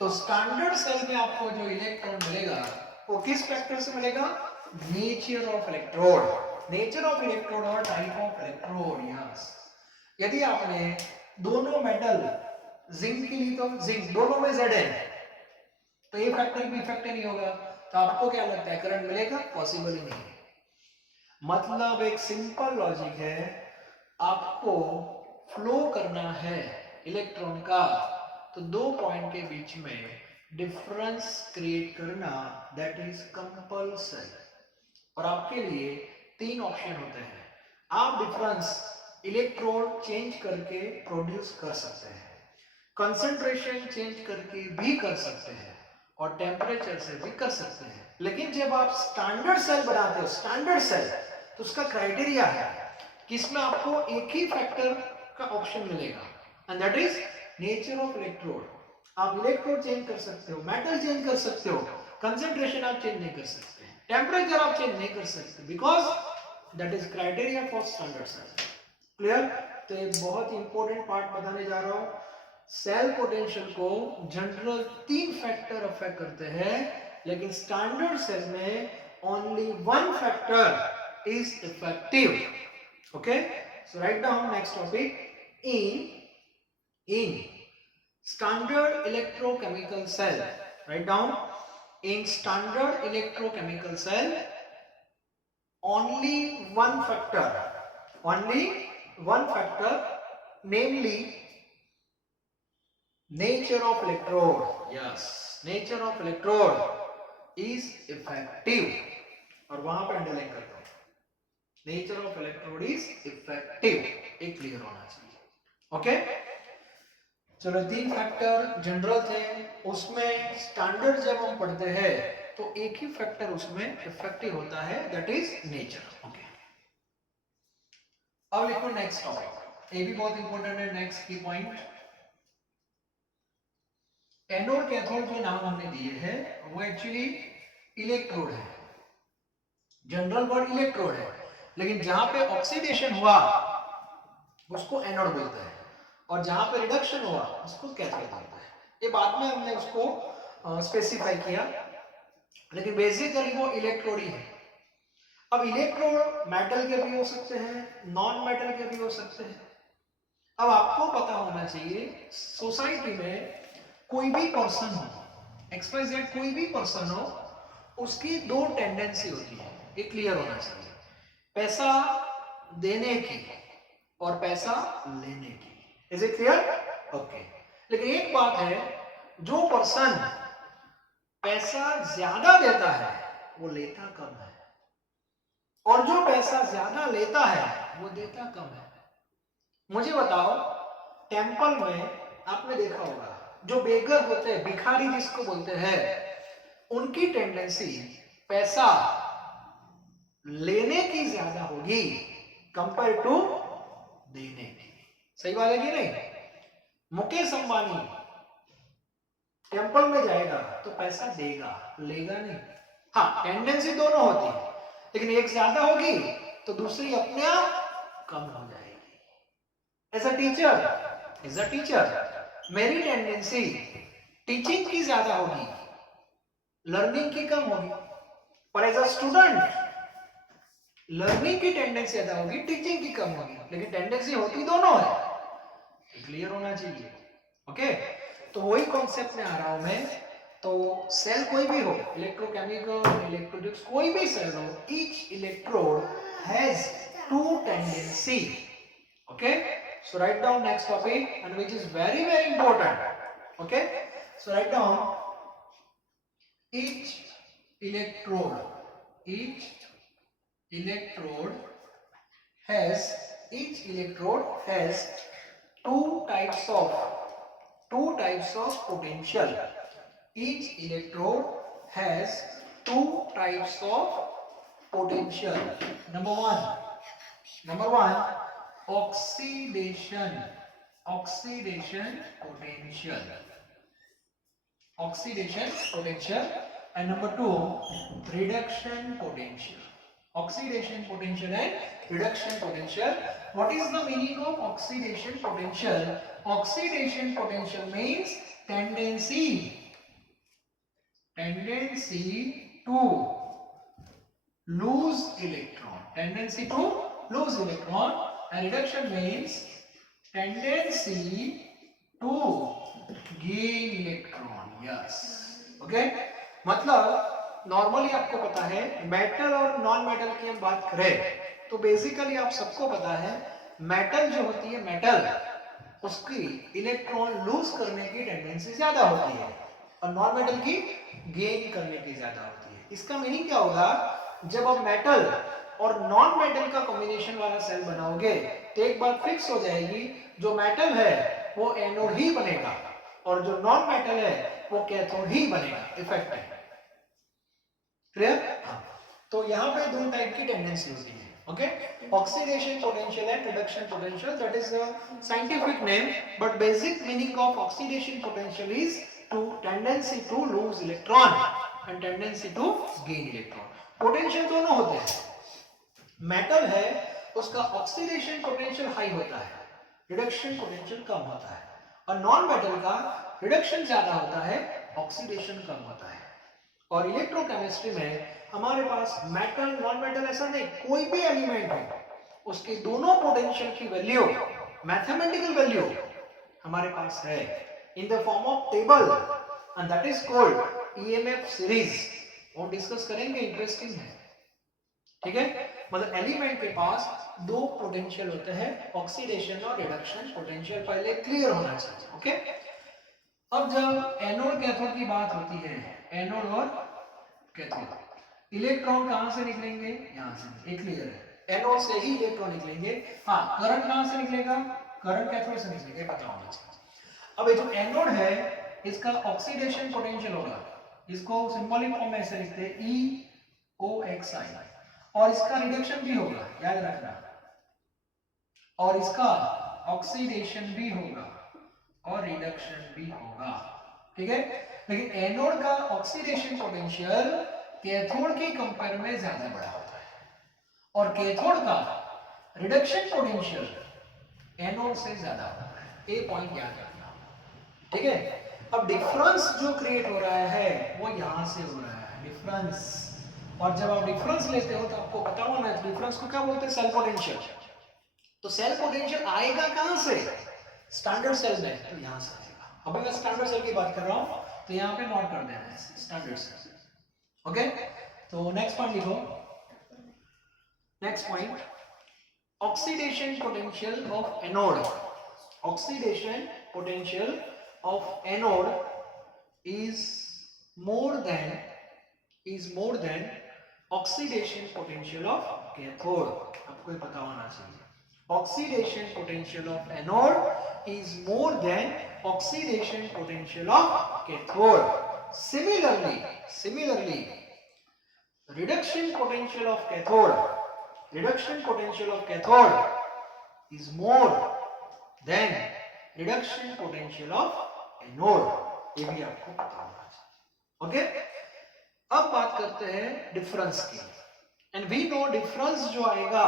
तो स्टैंडर्ड सेल में आपको जो इलेक्ट्रॉन मिलेगा वो किस फैक्टर से मिलेगा? Nature of electrode, nature of electrode और टाइप ऑफ इलेक्ट्रोड। यस, यदि आपने दोनों मेटल जिंक की ली तो जिंक दोनों में Zn, तो ये फैक्टर भी इफेक्ट नहीं होगा। तो आपको क्या लगता है करंट मिलेगा? पॉसिबल ही नहीं है। मतलब एक सिंपल लॉजिक है, आपको फ्लो करना है इलेक्ट्रॉन का, तो दो पॉइंट के बीच में डिफरेंस क्रिएट करना दैट इज कंपल्सरी। और आपके लिए तीन ऑप्शन होते हैं। आप डिफरेंस इलेक्ट्रोड चेंज करके प्रोड्यूस कर सकते हैं, कंसंट्रेशन चेंज करके भी कर सकते हैं, और टेम्परेचर से भी कर सकते हैं। लेकिन जब आप स्टैंडर्ड सेल बनाते हो, स्टैंडर्ड सेल, तो उसका क्राइटेरिया है कि इसमें आपको एक ही फैक्टर का ऑप्शन मिलेगा, and that is nature of electrode. आप इलेक्ट्रोड चेंज कर सकते हो, मेटल चेंज कर सकते हो, कंसंट्रेशन आप चेंज नहीं कर सकते, टेम्परेचर आप चेंज नहीं कर सकते, because that is criteria for standard cell. Clear? तो ये बहुत इंपॉर्टेंट पार्ट बताने जा रहा हूं। सेल पोटेंशियल को जनरल तीन फैक्टर अफेक्ट करते हैं, लेकिन स्टैंडर्ड सेल में only one factor is effective. Okay, so write down next topic. In standard electrochemical cell, write down, in standard electrochemical cell only one factor, namely nature of electrode, yes, nature of electrode is effective। और वहां पर underline करता हूं, nature of electrode is effective, एक clear होना चाहिए। Okay, चलो तीन फैक्टर जनरल थे, उसमें स्टैंडर्ड जब हम पढ़ते हैं तो एक ही फैक्टर उसमें इफेक्टिव होता है, दैट इज नेचर। ओके, अब लिखो नेक्स्ट टॉपिक, ये भी बहुत इंपॉर्टेंट है। नेक्स्ट की पॉइंट, एनोड कैथोड जो नाम हमने दिए हैं वो एक्चुअली इलेक्ट्रोड है, जनरल वर्ड इलेक्ट्रोड है, लेकिन जहां पे ऑक्सीडेशन हुआ उसको एनोड बोलते हैं, और जहां पे रिडक्शन हुआ उसको कैथोड बोलते हैं। ये बाद में हमने उसको स्पेसिफाई किया, लेकिन बेसिकली वो इलेक्ट्रोड ही है। अब इलेक्ट्रोड मेटल के भी हो सकते हैं, नॉन मेटल के भी हो सकते हैं। अब आपको पता होना चाहिए, सोसाइटी में कोई भी पर्सन हो, XYZ कोई भी पर्सन हो, उसकी दो टेंडेंसी होती है, ये क्लियर होना चाहिए, पैसा देने की और पैसा लेने की। Is it clear? ओके, लेकिन एक बात है, जो पर्सन पैसा ज्यादा देता है वो लेता कम है, और जो पैसा ज्यादा लेता है वो देता कम है। मुझे बताओ, टेंपल में आपने देखा होगा जो बेगर होते हैं, भिखारी जिसको बोलते हैं, उनकी टेंडेंसी पैसा लेने की ज्यादा होगी कंपेयर टू देने की। सही बात है कि नहीं? मुकेश अंबानी टेंपल में जाएगा तो पैसा देगा, लेगा नहीं। हाँ, टेंडेंसी दोनों होती है, लेकिन एक ज्यादा होगी तो दूसरी अपने आप कम हो जाएगी। एज अ टीचर मेरी टेंडेंसी टीचिंग की ज्यादा होगी, लर्निंग की कम होगी, पर एज अ स्टूडेंट लर्निंग की टेंडेंसी ज्यादा होगी, टीचिंग की कम होगी, लेकिन टेंडेंसी होती दोनों है। क्लियर होना चाहिए। ओके, तो वही कॉन्सेप्ट में आ रहा हूं मैं। तो सेल कोई भी हो, इलेक्ट्रोकेमिकल, इलेक्ट्रोड्यूस, कोई भी सेल हो, each electrode has two tendency. Okay, so write down next topic, and which is very important. Okay, so write down each electrode has two types of potential. Each electrode has two types of potential. Number one, oxidation potential, and number two, reduction potential. Oxidation potential and reduction potential. What is the meaning of oxidation potential? Oxidation potential means tendency to lose electron. Tendency to lose electron. And reduction means tendency to gain electron. Yes. Okay. मतलब normally आपको पता है metal और non metal की हम बात करें तो बेसिकली आप सबको पता है मेटल जो होती है मेटल उसकी इलेक्ट्रॉन लूज करने की टेंडेंसी ज्यादा होती है और नॉन मेटल की गेन करने की ज्यादा होती है। इसका मीनिंग क्या होगा, जब आप मेटल और नॉन मेटल का कॉम्बिनेशन वाला सेल बनाओगे तो एक बात फिक्स हो जाएगी, जो मेटल है वो एनोड ही बनेगा और जो नॉन मेटल है वो कैथोड ही बनेगा। इफेक्ट है क्लियर? तो यहाँ पे दो टाइप की टेंडेंसी होती है। Okay, oxidation potential and reduction potential, that is the scientific name, but basic meaning of oxidation potential is two tendency to lose electron and tendency to gain electron. Potential दोनों होते हैं, metal है उसका oxidation potential high होता है, reduction potential कम होता है, और नॉन मेटल का रिडक्शन ज्यादा होता है, ऑक्सीडेशन कम होता है। और इलेक्ट्रोकेमिस्ट्री में हमारे पास मेटल नॉन मेटल ऐसा नहीं, कोई भी एलिमेंट हो उसके दोनों पोटेंशियल की वैल्यू, मैथमेटिकल वैल्यू हमारे पास है in the form of table and that is called EMF series. वो डिस्कस करेंगे, इंटरेस्टिंग है। ठीक है, मतलब एलिमेंट के पास दो पोटेंशियल होते हैं, ऑक्सीडेशन और रिडक्शन पोटेंशियल, पहले क्लियर होना चाहिए। ओके, अब जब एनोड कैथोड की बात होती है, एनोड और कैथोड, इलेक्ट्रॉन कहां से निकलेंगे? यहां से। एक क्लियर है, एनोड से ही इलेक्ट्रॉन निकलेंगे। हाँ, करंट कहां से निकलेगा? करंट कैथोड से निकलेगा, पता होना चाहिए। अब ये जो एनोड है इसका ऑक्सीडेशन पोटेंशियल होगा, इसको सिंबॉलिक फॉर्म में ऐसे लिखते हैं EOXI, और इसका रिडक्शन भी होगा, याद रखना, और इसका ऑक्सीडेशन भी होगा और रिडक्शन भी होगा। ठीक है, लेकिन एनोड का ऑक्सीडेशन पोटेंशियल कैथोड के कंपेयर में ज्यादा बड़ा होता है और कैथोड का रिडक्शन पोटेंशियल एनोड से ज्यादा होता है। ये पॉइंट याद रखना। ठीक है, अब डिफरेंस जो क्रिएट हो रहा है वो यहां से हो रहा है, डिफरेंस। और जब आप डिफरेंस लेते हो तो आपको पता होना है डिफरेंस को क्या बोलते हैं? Cell potential. तो सेल पोटेंशियल आएगा कहां से? स्टैंडर्ड सेल में, तो यहां से आएगा। अभी मैं स्टैंडर्ड सेल की बात कर रहा हूं तो यहां पे नोट कर देना है स्टैंडर्ड सेल। ओके, तो नेक्स्ट पॉइंट लिखो। Next point, oxidation potential of anode. Oxidation potential of anode is more than oxidation potential of cathode। आपको ये पता होना चाहिए, oxidation potential of anode is more than oxidation potential of cathode। Similarly reduction potential of cathode is more than reduction potential of anode। ये भी आपको पता होना चाहिए। ओके, अब बात करते हैं डिफरेंस की, एंड वी नो डिफरेंस जो आएगा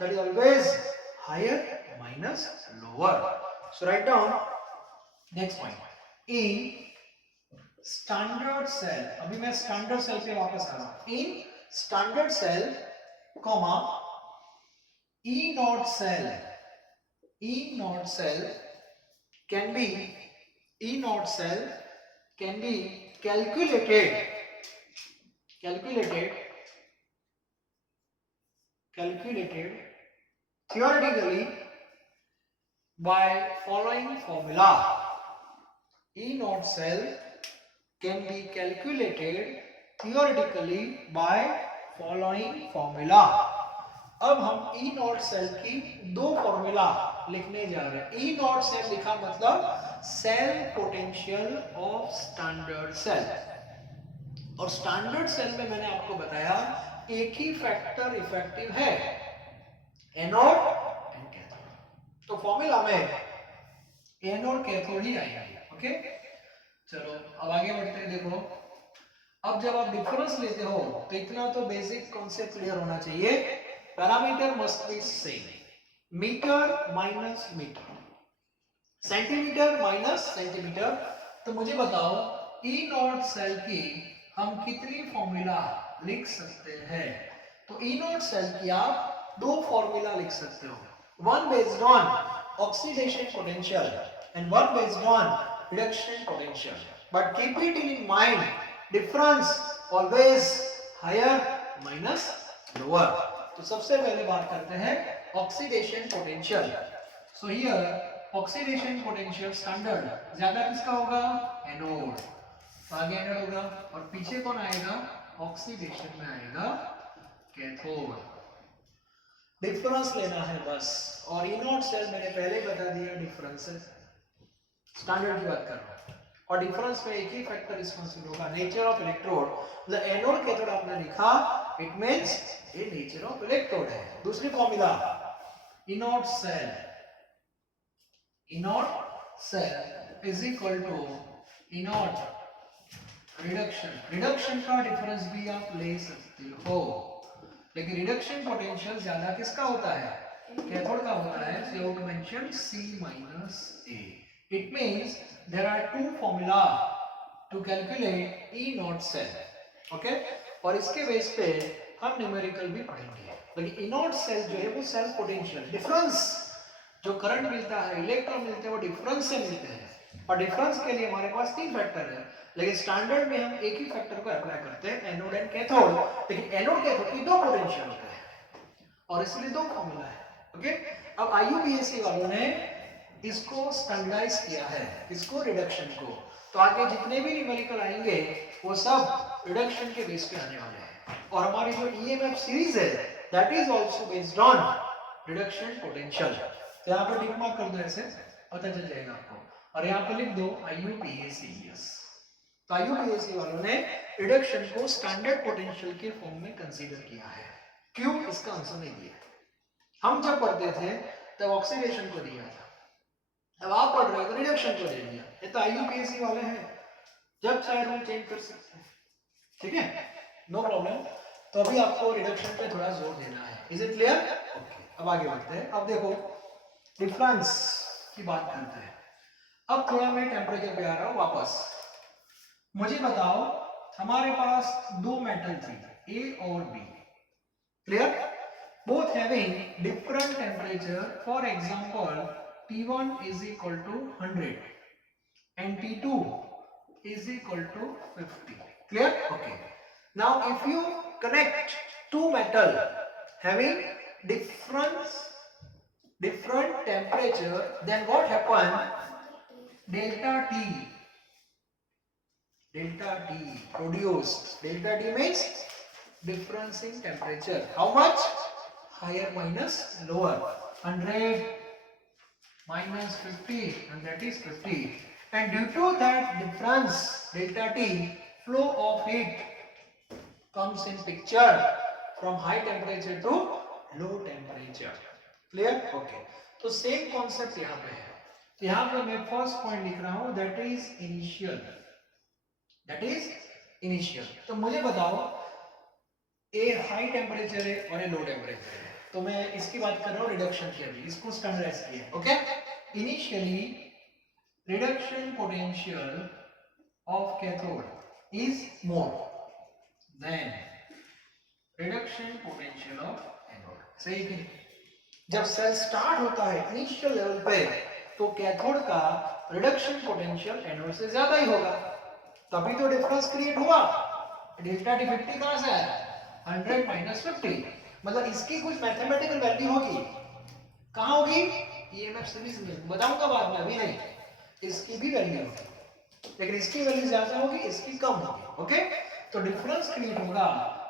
that is always higher minus lower. So write down next point, in standard cell. अभी मैं स्टैंडर्ड सेल पे वापस आ रहा हूं। In standard cell comma E not cell can be calculated theoretically by following formula। E naught cell can be calculated theoretically by following formula। अब हम ई not cell की दो फॉर्मूला लिखने जा रहे हैं। ई नॉट सेल लिखा मतलब cell potential of standard cell, और स्टैंडर्ड सेल में मैंने आपको बताया एक ही फैक्टर इफेक्टिव है, एनोड एंड कैथोड। तो फॉर्मूला में एनोड कैथोड ही आएगा। ओके, चलो अब आगे बढ़ते हैं। देखो, अब जब आप डिफरेंस लेते हो तो इतना तो बेसिक कॉन्सेप्ट क्लियर होना चाहिए, parameter must be same, metre minus metre, centimetre minus centimetre. तो मुझे बताओ ई नॉट सेल की हम कितनी फॉर्मूला लिख सकते हैं? तो ई नॉट सेल की आप दो फॉर्मूला लिख सकते हो, one based on oxidation potential and one based on reduction potential, but keep it in mind, difference always higher minus lower. तो सबसे पहले बात करते हैं oxidation potential. So here oxidation potential standard ज्यादा किसका होगा? एनोड। तो आगे एनोड होगा और पीछे कौन आएगा? ऑक्सीडेशन में आएगा कैथोड। डिफरेंस लेना है बस, और इनोड सेल मैंने पहले बता दिया डिफरेंस है, स्टैंडर्ड की बात कर रहा हूं। और डिफरेंस में एक ही फैक्टर रिस्पांसिबल होगा, नेचर ऑफ इलेक्ट्रोड। मतलब एनोड कैथोड आपने लिखा, इट मींस ये नेचर ऑफ इलेक्ट्रोड है। दूसरी formula, anode cell, anode cell is equal to anode reduction. Reduction का डिफरेंस भी आप ले सकते हो, लेकिन रिडक्शन पोटेंशियल ज्यादा किसका होता है? कैथोड का होता है। So you have to mention C minus A. It means there are two formula to calculate E naught cell. Okay? और इसके बेस पे हम न्यूमेरिकल भी पढ़ेंगे। लेकिन E naught cell जो है वो सेल पोटेंशियल डिफरेंस, जो करंट मिलता है, इलेक्ट्रॉन मिलते हैं, वो डिफरेंस से मिलते हैं। और डिफरेंस के लिए हमारे पास तीन फैक्टर है, लेकिन स्टैंडर्ड में हम एक ही फैक्टर को अप्लाई करते हैं, एनोड एंड कैथोड। लेकिन एनोड कैथोड की दो पोटेंशियल होते हैं और इसलिए दो फॉर्मूला है। ओके, अब आईयूपीएसी वालों ने इसको स्टैंडर्डाइज किया है, इसको रिडक्शन को। तो आगे जितने भी न्यूमेरिकल आएंगे वो सब रिडक्शन के बेस पे आने वाले हैं। और हमारी जो ईएमएफ सीरीज है that is also based on reduction potential. तो यहाँ पर टिक मार्क कर दो, ऐसे पता चल जाएगा आपको। और यहाँ पे लिख दो IUPACS। तो IUPAC वालों ने रिडक्शन को स्टैंडर्ड पोटेंशियल के फॉर्म में कंसीडर किया है। क्यों? इसका आंसर नहीं दिया। हम जब पढ़ते थे तब ऑक्सीडेशन को दिया था, अब आप पढ़ रहे हो तो रिडक्शन को दे दिया। ये तो IUPAC वाले हैं, जब चाहे रूल चेंज कर सकते हैं। ठीक है, नो प्रॉब्लम। तो अभी आपको रिडक्शन पे थोड़ा जोर देना है। Is it clear? ओके, अब आगे बढ़ते हैं। अब देखो डिफरेंस की बात करते हैं। अब थोड़ा मैं टेम्परेचर पे आ रहा हूं वापस। मुझे बताओ, हमारे पास दो मेटल थे, ए और B, clear, both having different temperature. For example T1 is equal to 100 and T2 is equal to 50. Clear? Okay. Now if you connect two metal having different temperature, then what happen? Delta T produced. Delta T means difference in temperature. How much? Higher minus lower. 100 minus 50, and that is 50. And due to that difference, delta T, flow of heat comes in picture from high temperature to low temperature. Clear? Okay. तो same concept यहाँ पे है। तो यहाँ पे मैं first point लिख रहा हूँ, that is initial, that is initial. तो मुझे बताओ, ए हाई टेम्परेचर है और ए लो टेम्परेचर है। तो मैं इसकी बात कर रहा हूँ रिडक्शन की, अभी इसको स्टैंडर्डाइज किया। Okay, initially reduction potential of cathode is more than reduction potential of anode. सही कि नहीं? जब सेल स्टार्ट होता है इनिशियल लेवल पे, तो कैथोड का रिडक्शन पोटेंशियल एनोड से ज्यादा ही होगा, तभी तो डिफरेंस क्रिएट हुआ। डेल्टा टी 50 कहां से आया? 100 माइनस 50, मतलब इसकी कुछ मैथमेटिकल वैल्यू होगी। कहां होगी? ईएमएफ सीरीज में, बताऊंगा बाद में, अभी नहीं। इसकी भी वैल्यू होगी, लेकिन इसकी वैल्यू ज्यादा होगी, इसकी कम होगी। ओके, तो डिफरेंस क्रिएट होगा,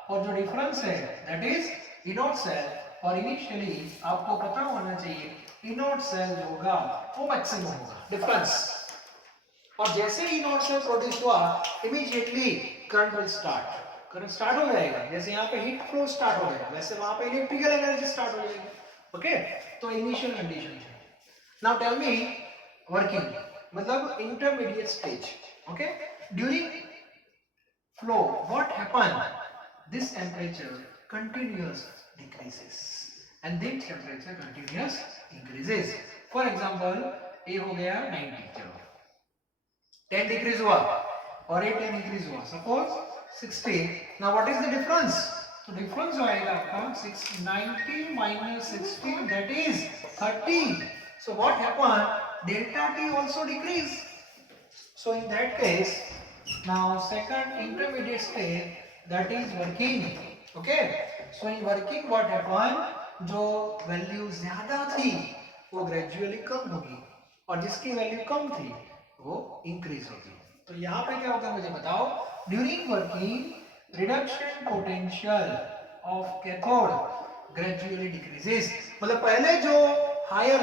और जो डिफरेंस है दैट इज इनोड सेल। और इनिशियली आपको पता होना चाहिए इनोड सेल जो होगा वो मैक्सिमम होगा डिफरेंस। और जैसे ही इनोड सेल प्रोड्यूस हुआ, immediately current will start, current start हो जाएगा। जैसे यहाँ पे हीट फ्लो स्टार्ट हो गया, वैसे वहां पे इलेक्ट्रिकल एनर्जी स्टार्ट हो जाएगी। ओके, तो इनिशियल कंडीशन है। नाउ टेल मी वर्किंग, मतलब intermediate stage. Okay, during flow, what happen? This temperature continuous decreases and this temperature continuous increases. For example, ये हो गया 90, चलो 10 डिक्रीज हुआ और ये 10 डिक्रीज हुआ, suppose 60. Now what is the difference? तो डिफरेंस जो आएगा आपका 690 minus 60, that is 30. So what happened? Delta T also decrease. So in that case, now second intermediate state, that is working. Okay. So in working what happened? जो value ज्यादा थी वो gradually कम होगी और जिसकी वैल्यू कम थी वो इंक्रीज होगी. तो यहाँ पे क्या होगा मुझे बताओ. During working reduction potential of cathode gradually decreases. मतलब पहले जो हायर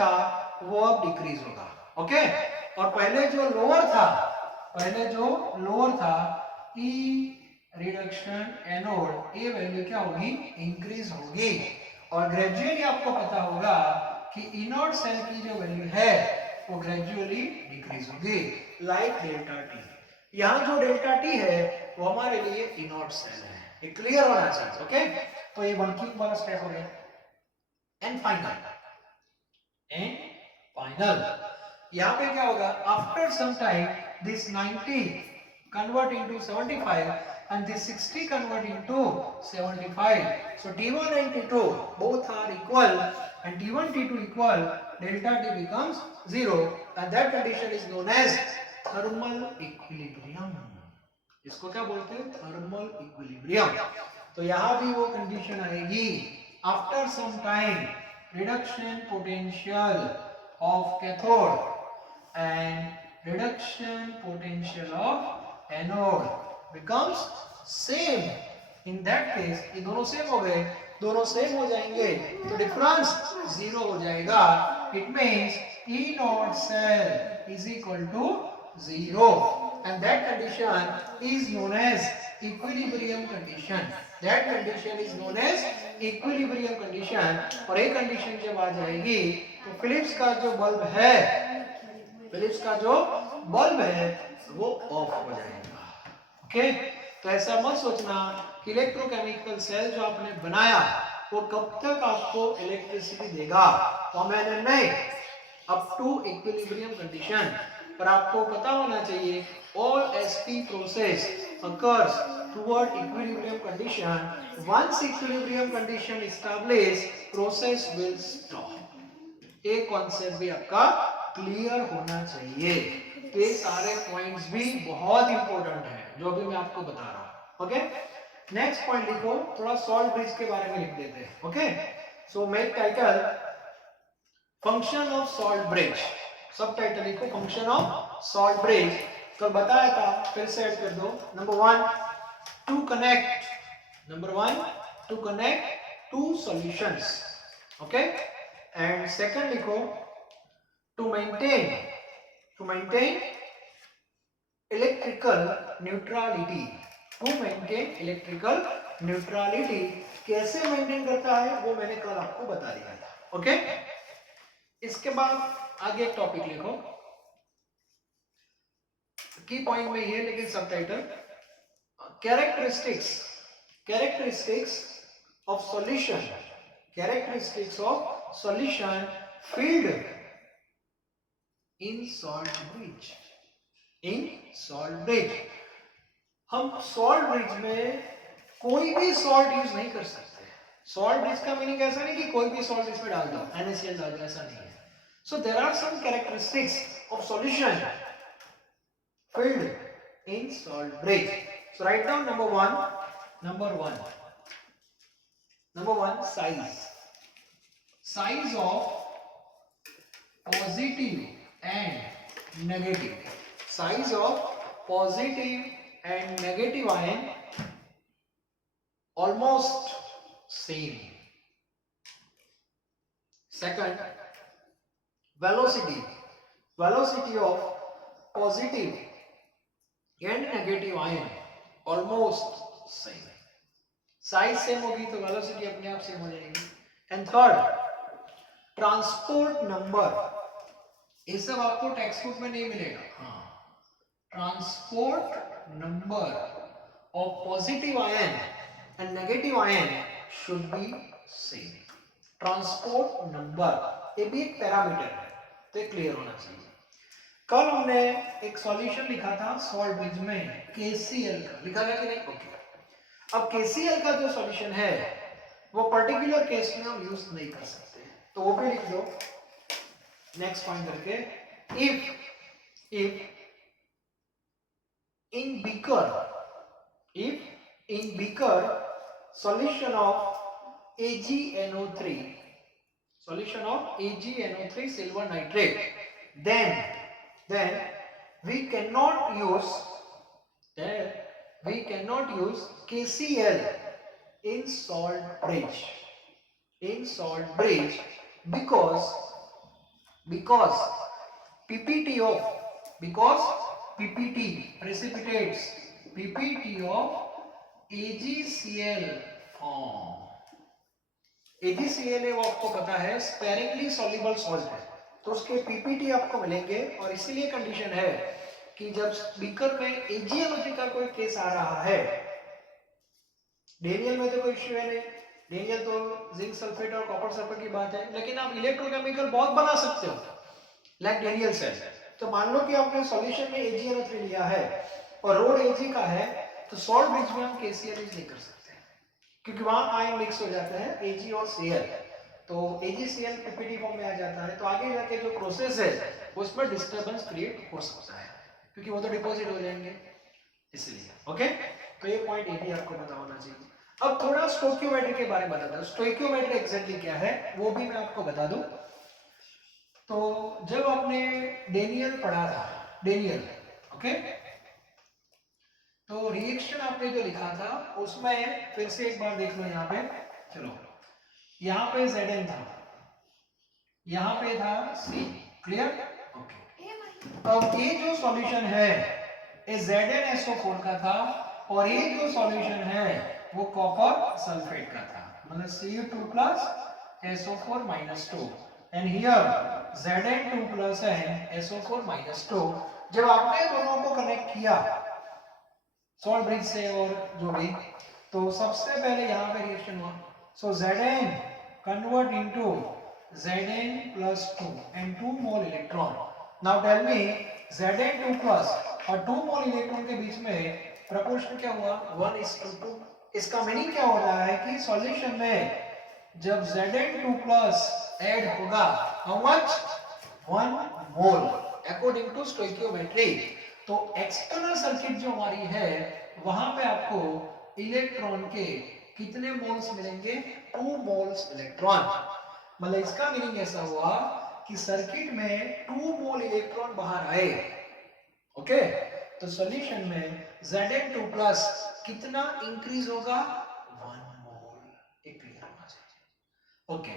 था वो अब डिक्रीज होगा. ओके. और पहले जो लोअर था ई रिडक्शन एनोड, ये वैल्यू क्या होगी? इंक्रीज होगी. और ग्रेजुअली आपको पता होगा कि इनोड सेल की जो वैल्यू है वो ग्रेजुअली डिक्रीज होगी, लाइक डेल्टा टी. यहाँ जो डेल्टा टी है वो हमारे लिए इनोड सेल है. ये क्लियर होना चाहिए. ओके. तो ये वर्किंग वाला स्टेप हो गया. एंड फाइनल यहाँ पे क्या होगा? After some time this 90 convert into 75 and this 60 convert into 75. So T1 and T2 both are equal and T1 T2 equal, delta T becomes 0 and that condition is known as thermal equilibrium. इसको क्या बोलते हैं? Thermal equilibrium. तो यहाँ भी वो condition आएगी. After some time reduction potential of cathode and reduction potential of anode becomes same. In that case ये दोनों सेम हो गए, दोनों सेम हो जाएंगे तो डिफरेंस जीरो हो जाएगा. It means E naught cell is equal to zero and that condition is known as equilibrium condition. That condition is known as equilibrium condition. और ये कंडीशन जब आ जाएगी तो फिलिप्स का जो बल्ब है वो ऑफ हो जाएगा. ओके. तो ऐसा मत सोचना कि इलेक्ट्रोकेमिकल सेल जो आपने बनाया वो कब तक आपको इलेक्ट्रिसिटी देगा. परमानेंट नहीं, अप टू इक्विलिब्रियम कंडीशन. पर आपको पता होना चाहिए all SP process occurs toward equilibrium condition. Once equilibrium condition established, process will stop. ये कॉन्सेप्ट भी आपका क्लियर होना चाहिए. तो ये सारे पॉइंट्स भी बहुत इंपॉर्टेंट है जो भी मैं आपको बता रहा हूं. ओके. नेक्स्ट पॉइंट लिखो, थोड़ा सॉल्ट ब्रिज के बारे में लिख देते हैं. Okay. So make title function of salt bridge. Subtitle लिखो फंक्शन ऑफ सॉल्ट ब्रिज. कल बताया था, फिर से ऐड कर दो. Number 1 to connect two solutions. Okay. And second लिखो to maintain electrical neutrality. कैसे मेंटेन करता है वो मैंने कल आपको बता दिया था. ओके. इसके बाद आगे एक टॉपिक लिखो, की पॉइंट में ये लेकिन subtitle characteristics of solution filled in salt bridge. हम सॉल्ट ब्रिज में कोई भी सॉल्ट यूज नहीं कर सकते. सॉल्ट ब्रिज का मीनिंग ऐसा नहीं कि कोई भी सॉल्ट इसमें डाल दो, NaCl डाल दो, ऐसा नहीं है. So there are some characteristics of solution filled in salt bridge. So write down number one size of positive and negative. Size of positive and negative ion almost same. Second, velocity of positive and negative ion almost same. Size same होगी तो velocity अपने आप same हो जाएगी. And third, transport number. ये सब आपको text book में नहीं मिलेगा. हाँ, transport number of positive ion and negative ion should be same. Transport number ये भी एक पैरामीटर है, तो ये क्लियर होना चाहिए। कल हमने एक सॉल्यूशन लिखा था सॉल्ट ब्रिज में KCl का, लिखा था कि नहीं? ओके। अब KCl का जो सॉल्यूशन है वो पर्टिकुलर केस में हम यूज नहीं कर सकते, तो वो भी लिख दो नेक्स्ट पॉइंट करके। If in beaker solution of AgNO3 silver nitrate, then we cannot use KCl in salt bridge because PPT precipitates PPT of AgCl form। AgCl वो आपको पता है स्पेरिंगली सॉल्युबल सॉल्ट है, तो उसके PPT आपको मिलेंगे, और इसीलिए कंडीशन है कि जब बीकर में AgNO3 का कोई केस आ रहा है, डेनियल में तो कोई इश्यू है नहीं, डेनियल तो जिंक सल्फेट और कॉपर सल्फर की बात है, लेकिन आप इलेक्ट्रोकेमिकल बहुत बना सकते हो लाइक डेनियल सेल। तो मान लो कि आपने सॉल्यूशन में AgNO3 लिया है और रोड Ag का है, तो सॉल्ट ब्रिज में हम KCl यूज नहीं कर सकते क्योंकि वहां आयन मिक्स हो जाता है Ag और Cl, तो AgCl PPT फॉर्म में आ जाता है, तो आगे जाके जो प्रोसेस है उसमें डिस्टर्बेंस क्रिएट हो सकता है क्योंकि वो तो डिपॉजिट हो जाएंगे, इसलिए। ओके, तो ये पॉइंट ये भी आपको पता होना चाहिए। अब थोड़ा स्टोइकियोमेट्री के बारे में बताता हूं। स्टोइकियोमेट्री एग्जैक्टली क्या है वो भी मैं आपको बता दूं। तो जब आपने डेनियल पढ़ा था, डेनियल, ओके, तो रिएक्शन आपने जो लिखा था उसमें फिर से एक बार देख लो यहाँ पे। चलो, यहाँ पे Zn था, यहाँ पे था C, क्लियर? ओके। अब ये जो सॉल्यूशन है ये ZnSO4 का था और ये जो सॉल्यूशन है वो कॉपर सल्फेट का था, मतलब Cu2 SO4 2, and here Zn2 SO4 2। जब आपने दोनों को कनेक्ट किया सॉल्ट ब्रिज से और जो भी, तो सबसे पहले यहाँ पे रिएक्शन हुआ, so Zn convert into Zn+2 and 2 mole electron। Now tell me Zn2+ और 2 mole इलेक्ट्रॉन के बीच में प्रोपोर्शन क्या हुआ? 1:2। इसका मीनिंग क्या हो रहा है कि सॉल्यूशन में जब Zn2+ ऐड होगा, how much? 1 mole according to stoichiometry. तो एक्सटर्नल सर्किट जो हमारी है वहां पे आपको इलेक्ट्रॉन के कितने मोल्स मिलेंगे? 2 मोल्स इलेक्ट्रॉन। मतलब इसका मीनिंग ऐसा हुआ कि सर्किट में 2 मोल इलेक्ट्रॉन बाहर आए। ओके, तो सॉल्यूशन में Zn2+ कितना इंक्रीज होगा? 1 मोल। एक क्लियर होना चाहिए। ओके,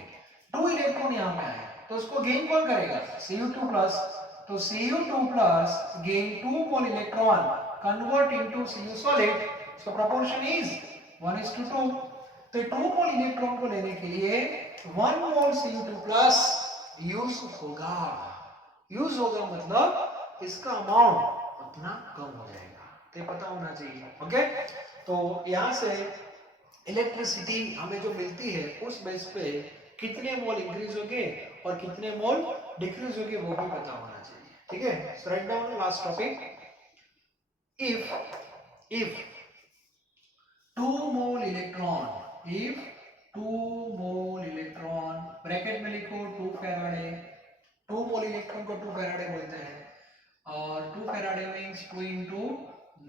2 इलेक्ट्रॉन यहां पे आए तो उसको गेन कौन करेगा? Cu2+। तो Cu2+ gain 2 mole electron convert into Cu solid, so proportion is 1:2। तो 2 mole इलेक्ट्रॉन को लेने के लिए 1 mole Cu2+ यूज होगा, मतलब इसका अमाउंट उतना कम हो जाएगा, तो पता होना चाहिए। ओके, तो यहां से इलेक्ट्रिसिटी हमें जो मिलती है उस बेस पे कितने मोल इंक्रीज होंगे और कितने मोल डिक्रीज होंगे वो भी पता होना चाहिए। ठीक है, so write down last topic. If 2 mole electron bracket में लिखो 2 फैराडे, 2 मोल इलेक्ट्रॉन को 2 फैराडे बोलते हैं, और 2 फैराडे मींस 2 into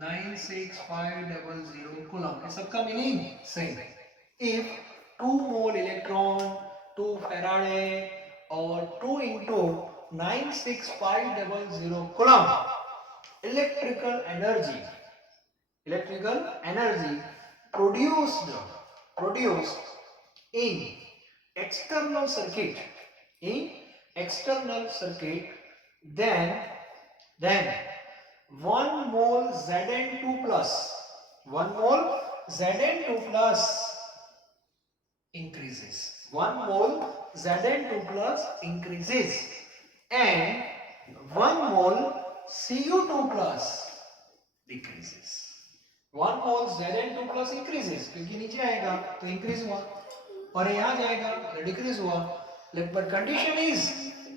96500 कूलम। ये सबका मीनिंग सेम है। इफ 2 मोल इलेक्ट्रॉन 2 फैराडे और 2 into 96500 coulomb, electrical energy produced in external circuit, then 1 mole Zn2+ increases, 1 mole Zn2+ increases and 1 mole Cu2+ decreases. 1 mole Zn2 plus increases, क्योंकि नीचे आएगा तो increase हुआ, और यहाँ जाएगा तो डिक्रीज हुआ। But condition is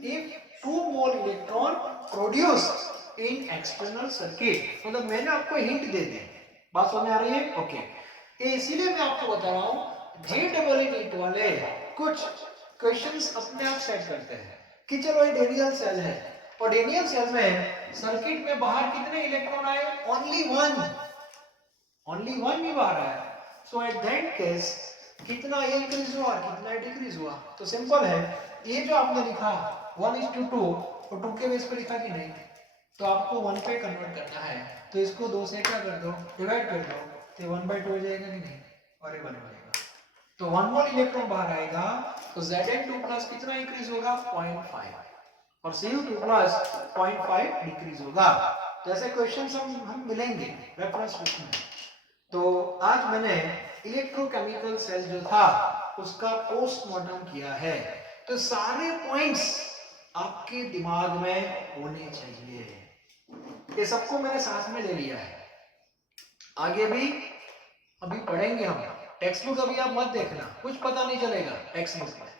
if 2 mole electron produced in external circuit, मतलब मैंने आपको हिंट दे दी, बात समझ आ रही है? ओके, इसीलिए मैं आपको बता रहा हूँ JEE नीट वाले कुछ क्वेश्चंस अपने आप सेट करते हैं कि चलो ये डेनियल सेल है, और डेनियल सेल में सर्किट में बाहर कितने इलेक्ट्रॉन आए? ओनली वन भी बाहर आया। सो एट दैट केस कितना इंक्रीज हुआ और कितना डिक्रीज हुआ? तो सिंपल है, ये जो आपने लिखा 1:2 और 2 के बेस पे लिखा कि नहीं, तो आपको 1 पे कन्वर्ट करना है, तो इसको 2 से क्या कर दो, डिवाइड कर दो, तो 1/2 हो जाएगा कि नहीं, और ये 1 हो जाएगा। तो 1 मोल इलेक्ट्रॉन बाहर आएगा तो Zn2 प्लस कितना इंक्रीज होगा? 0.5, और Cu2 प्लस 0.5 डिक्रीज होगा। जैसे क्वेश्चन हम मिलेंगे रेफरेंस बुक में। तो आज मैंने इलेक्ट्रोकेमिकल सेल जो था उसका पोस्टमार्टम किया है, तो सारे पॉइंट्स आपके दिमाग में होने चाहिए। ये सबको मैंने साथ में ले लिया है, आगे भी अभी पढ़ेंगे हम। टेक्स्ट बुक अभी आप मत देखना, कुछ पता नहीं चलेगा टेक्स्ट बुक में,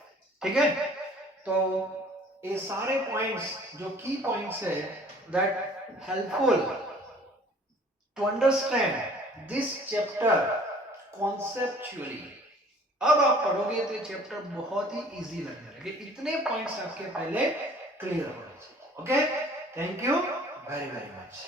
ठीक है? तो ये सारे पॉइंट्स जो की पॉइंट्स है that helpful to understand this chapter conceptually. अब आप पढ़ोगे तो ये चैप्टर बहुत ही इजी लगने लगे, इतने पॉइंट्स आपके पहले क्लियर होने चाहिए। Okay, thank you very very much.